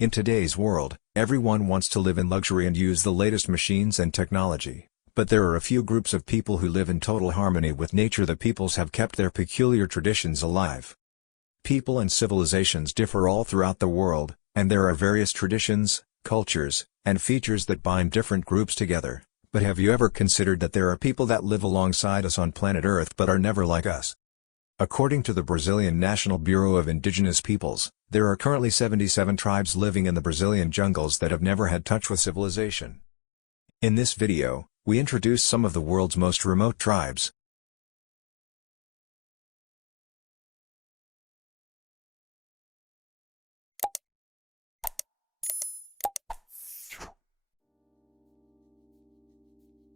In today's world, everyone wants to live in luxury and use the latest machines and technology, but there are a few groups of people who live in total harmony with nature. The peoples have kept their peculiar traditions alive. People and civilizations differ all throughout the world, and there are various traditions, cultures, and features that bind different groups together. But have you ever considered that there are people that live alongside us on planet Earth but are never like us? According to the Brazilian National Bureau of Indigenous Peoples, there are currently 77 tribes living in the Brazilian jungles that have never had touch with civilization. In this video, we introduce some of the world's most remote tribes.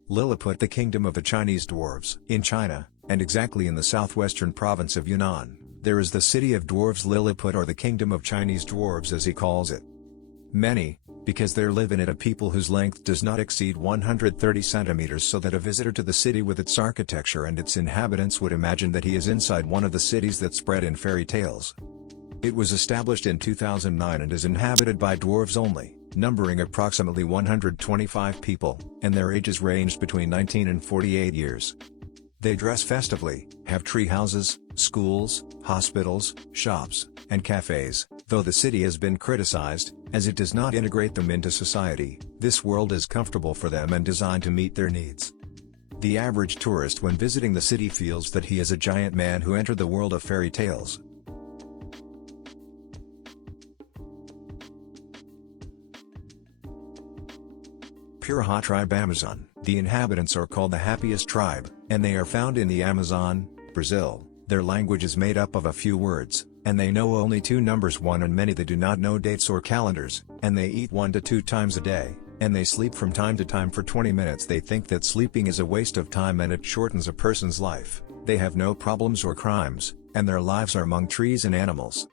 Lilliput, the kingdom of the Chinese dwarves. In China, and exactly in the southwestern province of Yunnan, there is the city of dwarves Lilliput, or the kingdom of Chinese dwarves as he calls it. Many, because there live in it a people whose length does not exceed 130 centimeters, so that a visitor to the city with its architecture and its inhabitants would imagine that he is inside one of the cities that spread in fairy tales. It was established in 2009 and is inhabited by dwarves only, numbering approximately 125 people, and their ages ranged between 19 and 48 years. They dress festively, have tree houses, schools, hospitals, shops, and cafes. Though the city has been criticized, as it does not integrate them into society, this world is comfortable for them and designed to meet their needs. The average tourist when visiting the city feels that he is a giant man who entered the world of fairy tales. Puriha Tribe, Amazon. The inhabitants are called the happiest tribe, and they are found in the Amazon, Brazil. Their language is made up of a few words, and they know only two numbers, 1 and many. They do not know dates or calendars, and they eat 1 to 2 times a day, and they sleep from time to time for 20 minutes. They think that sleeping is a waste of time and it shortens a person's life. They have no problems or crimes, and their lives are among trees and animals.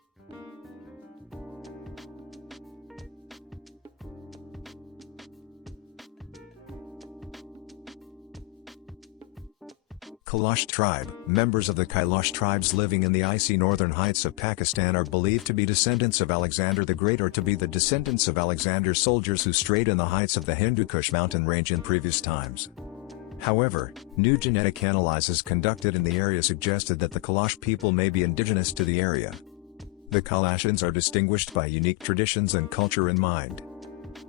Kalash Tribe. Members of the Kalash tribes living in the icy northern heights of Pakistan are believed to be descendants of Alexander the Great, or to be the descendants of Alexander's soldiers who strayed in the heights of the Hindu Kush mountain range in previous times. However, new genetic analyses conducted in the area suggested that the Kalash people may be indigenous to the area. The Kalashans are distinguished by unique traditions and culture in mind.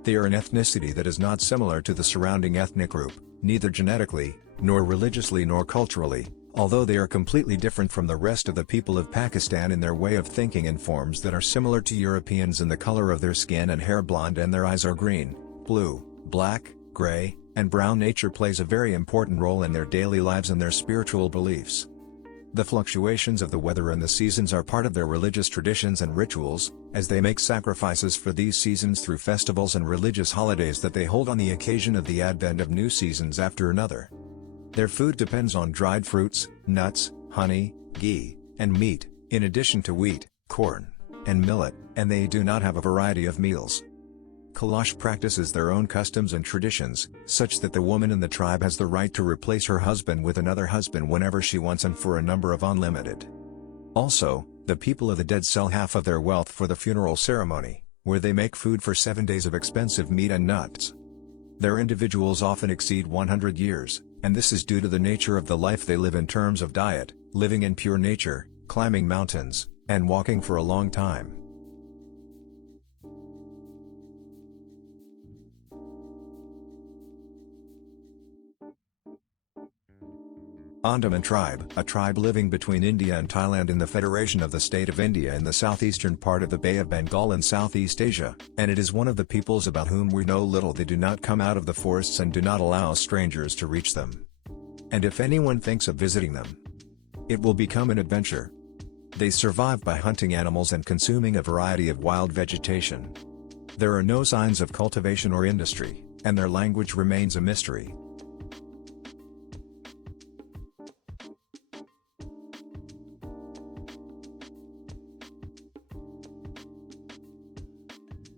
They are an ethnicity that is not similar to the surrounding ethnic group, neither genetically, nor religiously, nor culturally, although they are completely different from the rest of the people of Pakistan in their way of thinking and forms that are similar to Europeans in the color of their skin and hair. Blonde, and their eyes are green, blue, black, gray, and brown. Nature plays a very important role in their daily lives and their spiritual beliefs. The fluctuations of the weather and the seasons are part of their religious traditions and rituals, as they make sacrifices for these seasons through festivals and religious holidays that they hold on the occasion of the advent of new seasons after another. Their food depends on dried fruits, nuts, honey, ghee, and meat, in addition to wheat, corn, and millet, and they do not have a variety of meals. Kalash practices their own customs and traditions, such that the woman in the tribe has the right to replace her husband with another husband whenever she wants and for a number of unlimited. Also, the people of the dead sell half of their wealth for the funeral ceremony, where they make food for 7 days of expensive meat and nuts. Their individuals often exceed 100 years, and this is due to the nature of the life they live in terms of diet, living in pure nature, climbing mountains, and walking for a long time. Andaman Tribe, a tribe living between India and Thailand in the Federation of the State of India in the southeastern part of the Bay of Bengal in Southeast Asia, and it is one of the peoples about whom we know little. They do not come out of the forests and do not allow strangers to reach them. And if anyone thinks of visiting them, it will become an adventure. They survive by hunting animals and consuming a variety of wild vegetation. There are no signs of cultivation or industry, and their language remains a mystery.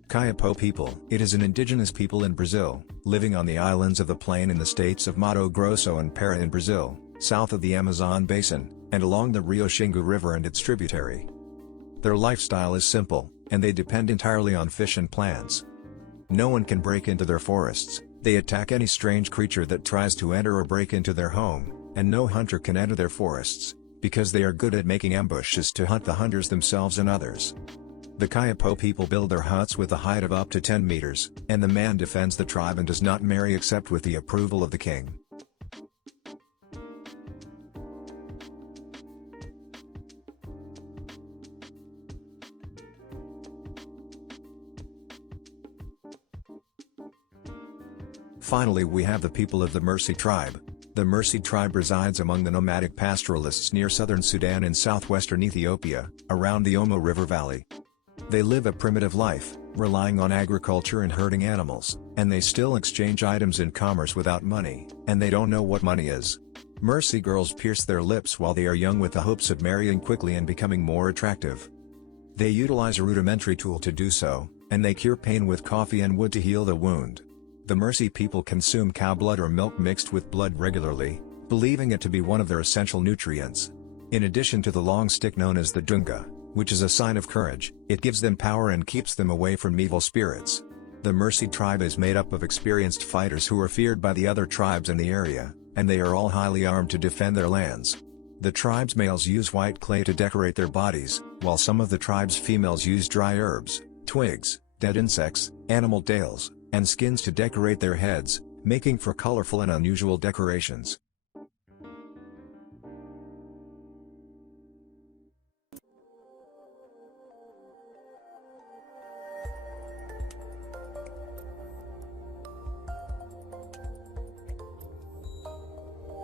Kayapo people. It is an indigenous people in Brazil, living on the islands of the plain in the states of Mato Grosso and Para in Brazil, south of the Amazon basin, and along the Rio Xingu River and its tributary. Their lifestyle is simple, and they depend entirely on fish and plants. No one can break into their forests. They attack any strange creature that tries to enter or break into their home, and no hunter can enter their forests, because they are good at making ambushes to hunt the hunters themselves and others. The Kayapo people build their huts with a height of up to 10 meters, and the man defends the tribe and does not marry except with the approval of the king. Finally, we have the people of the Mursi tribe. The Mursi tribe resides among the nomadic pastoralists near southern Sudan and southwestern Ethiopia, around the Omo River Valley. They live a primitive life, relying on agriculture and herding animals, and they still exchange items in commerce without money, and they don't know what money is. Mursi girls pierce their lips while they are young with the hopes of marrying quickly and becoming more attractive. They utilize a rudimentary tool to do so, and they cure pain with coffee and wood to heal the wound. The Mursi people consume cow blood or milk mixed with blood regularly, believing it to be one of their essential nutrients. In addition to the long stick known as the dunga, which is a sign of courage, it gives them power and keeps them away from evil spirits. The Mursi tribe is made up of experienced fighters who are feared by the other tribes in the area, and they are all highly armed to defend their lands. The tribe's males use white clay to decorate their bodies, while some of the tribe's females use dry herbs, twigs, dead insects, animal tails, and skins to decorate their heads, making for colorful and unusual decorations.